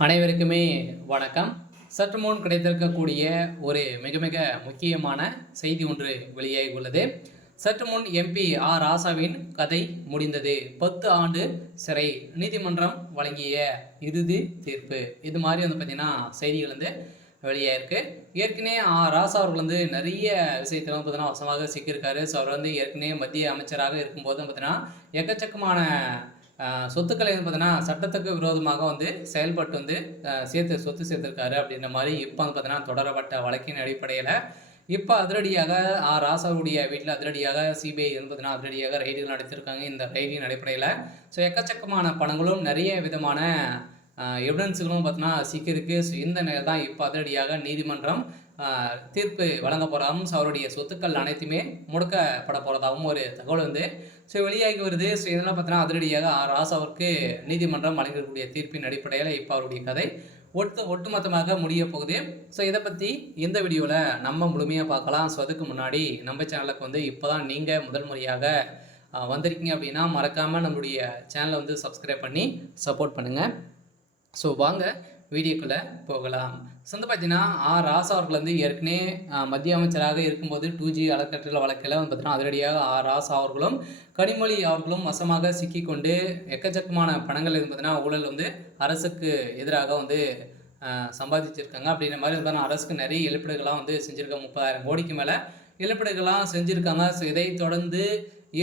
அனைவருக்குமே வணக்கம். சற்று முன் கிடைத்திருக்கக்கூடிய ஒரு மிக மிக முக்கியமான செய்தி ஒன்று வெளியாகி உள்ளது. சற்று முன் எம்பி ஆர் ராசாவின் கதை முடிந்தது. 10 ஆண்டு சிறை, நீதிமன்றம் வழங்கிய இறுதி தீர்ப்பு. இது மாதிரி பார்த்தீங்கன்னா செய்திகள் வெளியாயிருக்கு. ஏற்கனவே ராசா அவர்கள் நிறைய விஷயத்தில் பார்த்தீங்கன்னா வசமாக சிக்கியிருக்காரு. ஸோ அவர் ஏற்கனவே மத்திய அமைச்சராக இருக்கும்போது பார்த்தீங்கன்னா எக்கச்சக்கமான சொத்துக்களை பார்த்தீங்கன்னா சட்டத்துக்கு விரோதமாக செயல்பட்டு சொத்து சேர்த்திருக்காரு அப்படின்ற மாதிரி இப்போ பார்த்தீங்கன்னா தொடரப்பட்ட வழக்கின் அடிப்படையில் இப்போ அதிரடியாக ராசாவுடைய வீட்டில் அதிரடியாக சிபிஐ பார்த்தீங்கன்னா அதிரடியாக ரைடுகள் நடத்தியிருக்காங்க. இந்த ரைடின் அடிப்படையில் ஸோ எக்கச்சக்கமான பணங்களும் நிறைய விதமான எவிடன்ஸுகளும் பார்த்தீங்கன்னா சிக்கிருக்கு. ஸோ இந்த நிலை தான் இப்போ அதிரடியாக நீதிமன்றம் தீர்ப்பு வழங்க போகிறதாகவும் ஸோ அவருடைய சொத்துக்கள் அனைத்துமே முடக்கப்பட போகிறதாகவும் ஒரு தகவல் ஸோ வெளியாகி வருது. ஸோ இதெல்லாம் பார்த்தீங்கன்னா அதிரடியாக ராசாவிற்கு நீதிமன்றம் வழங்கக்கூடிய தீர்ப்பின் அடிப்படையில் இப்போ அவருடைய கதை ஒட்டுமொத்தமாக முடிய போகுது. ஸோ இதை பற்றி இந்த வீடியோவில் நம்ம முழுமையாக பார்க்கலாம். ஸோ அதுக்கு முன்னாடி நம்ம சேனலுக்கு இப்போ தான் நீங்கள் முதல் முறையாக வந்திருக்கீங்க அப்படின்னா மறக்காமல் நம்மளுடைய சேனலை சப்ஸ்கிரைப் பண்ணி சப்போர்ட் பண்ணுங்கள். ஸோ வாங்க வீடியோக்குள்ளே போகலாம். பார்த்தீங்கன்னா ராசா அவர்கள் ஏற்கனவே மத்திய அமைச்சராக இருக்கும்போது 2G அறக்கட்டளை வழக்கில் பார்த்தீங்கன்னா அதிரடியாக ராசா அவர்களும் கனிமொழி அவர்களும் வசமாக சிக்கிக்கொண்டு எக்கச்சக்கமான பணங்கள் பார்த்தீங்கன்னா ஊழல் அரசுக்கு எதிராக சம்பாதிச்சிருக்காங்க. அப்படின்ற மாதிரி பார்த்தீங்கன்னா அரசுக்கு நிறைய இழப்பீடுகள்லாம் செஞ்சுருக்காங்க. 30,000 கோடிக்கு மேலே இழப்பீடுகள்லாம் செஞ்சுருக்காங்க. ஸோ இதை தொடர்ந்து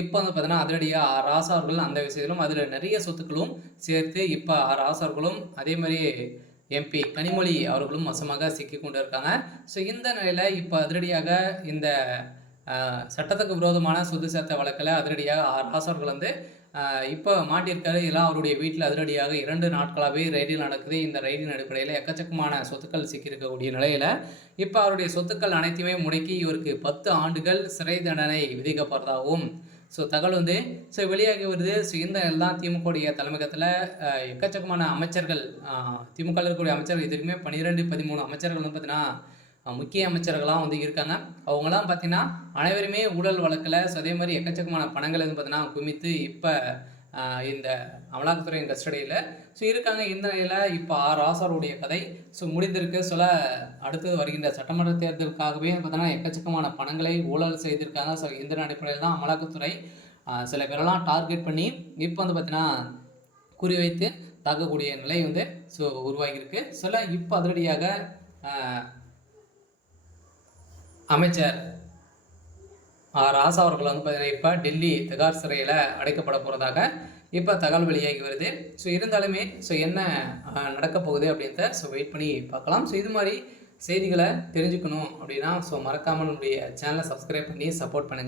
இப்போ பார்த்தீங்கன்னா அதிரடியாக ராசா அவர்கள் அந்த விஷயத்திலும் அதில் நிறைய சொத்துக்களும் சேர்த்து இப்போ ராசா அவர்களும் அதே மாதிரி எம்பி கனிமொழி அவர்களும் வசமாக சிக்கி கொண்டு இருக்காங்க. ஸோ இந்த நிலையில் இப்போ அதிரடியாக இந்த சட்டத்துக்கு விரோதமான சொத்து சேர்த்த வழக்கில் அதிரடியாக ராசா அவர்கள் இப்போ மாட்டியிருக்காரு. இதெல்லாம் அவருடைய வீட்டில் அதிரடியாக 2 நாட்களாகவே ரைடில் நடக்குது. இந்த ரைடின் அடிப்படையில் எக்கச்சக்கமான சொத்துக்கள் சிக்கியிருக்கக்கூடிய நிலையில் இப்போ அவருடைய சொத்துக்கள் அனைத்தையுமே முடக்கி இவருக்கு 10 ஆண்டுகள் சிறை தண்டனை விதிக்கப்படுறதாகவும் ஸோ தகவல் ஸோ வெளியாகி வருது. ஸோ இந்த எல்லாம் திமுகவுடைய தலைமையகத்தில் எக்கச்சக்கமான அமைச்சர்கள் திமுக இருக்கக்கூடிய அமைச்சர்கள் இதுக்குமே 12-13 அமைச்சர்கள் பார்த்தீங்கன்னா முக்கிய அமைச்சர்கள்லாம் இருக்காங்க. அவங்களாம் பார்த்தீங்கன்னா அனைவருமே ஊழல் வழக்கில் ஸோ அதே மாதிரி எக்கச்சக்கமான பணங்கள் பார்த்தீங்கன்னா குமித்து இப்போ இந்த அமலாக்கத்துறையின் கஸ்டடியில் ஸோ இருக்காங்க. இந்த நிலையில் இப்போ ராசாவுடைய கதை ஸோ முடிந்திருக்கு. சொல்ல அடுத்தது வருகின்ற சட்டமன்ற தேர்தலுக்காகவே பார்த்தீங்கன்னா எக்கச்சக்கமான பணங்களை ஊழல் செய்திருக்காங்க. ஸோ இந்த அடிப்படையில் தான் அமலாக்கத்துறை சில பேரெல்லாம் டார்கெட் பண்ணி இப்போ பார்த்தீங்கன்னா குறிவைத்து தாக்கக்கூடிய நிலை ஸோ உருவாகியிருக்கு. சொல்ல இப்போ அதிரடியாக அமைச்சர் ராசா அவர்கள் பார்த்தீங்கன்னா இப்போ டெல்லி திகார் சிறையில் அடைக்கப்பட போகிறதாக இப்போ தகவல் வெளியாகி வருது. ஸோ இருந்தாலுமே ஸோ என்ன நடக்க போகுது அப்படின்றத ஸோ வெயிட் பண்ணி பார்க்கலாம். ஸோ இது மாதிரி செய்திகளை தெரிஞ்சுக்கணும் அப்படின்னா ஸோ மறக்காமல் நம்முடைய சேனலை சப்ஸ்கிரைப் பண்ணி சப்போர்ட் பண்ணுங்கள்.